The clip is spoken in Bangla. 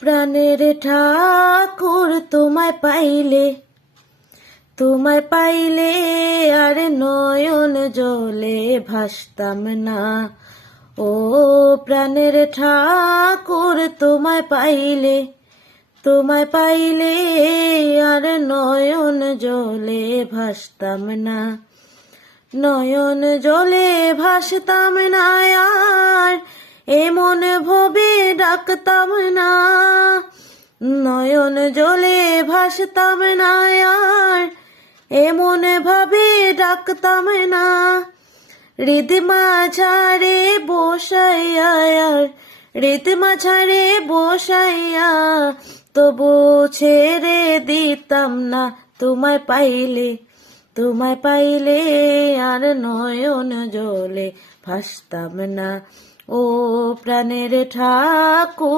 প্রাণের ঠাকুর তোমায় পাইলে আর নয়ন জলে ভাসতাম না। ও প্রাণের ঠাকুর তোমায় পাইলে আর নয়ন জলে ভাসতাম না। নয়ন জলে ভাসতাম না আর এমন ভাবে ডাকতাম না। নয়ন জলে ভাসতাম না আর এমন ভাবে ডাকতাম না। হৃদমাঝারে বসাইয়া তবু ছেড়ে দিতাম না। তোমায় পাইলে আর নয়ন জলে ভাসতাম না। ও প্রাণের ঠাকুর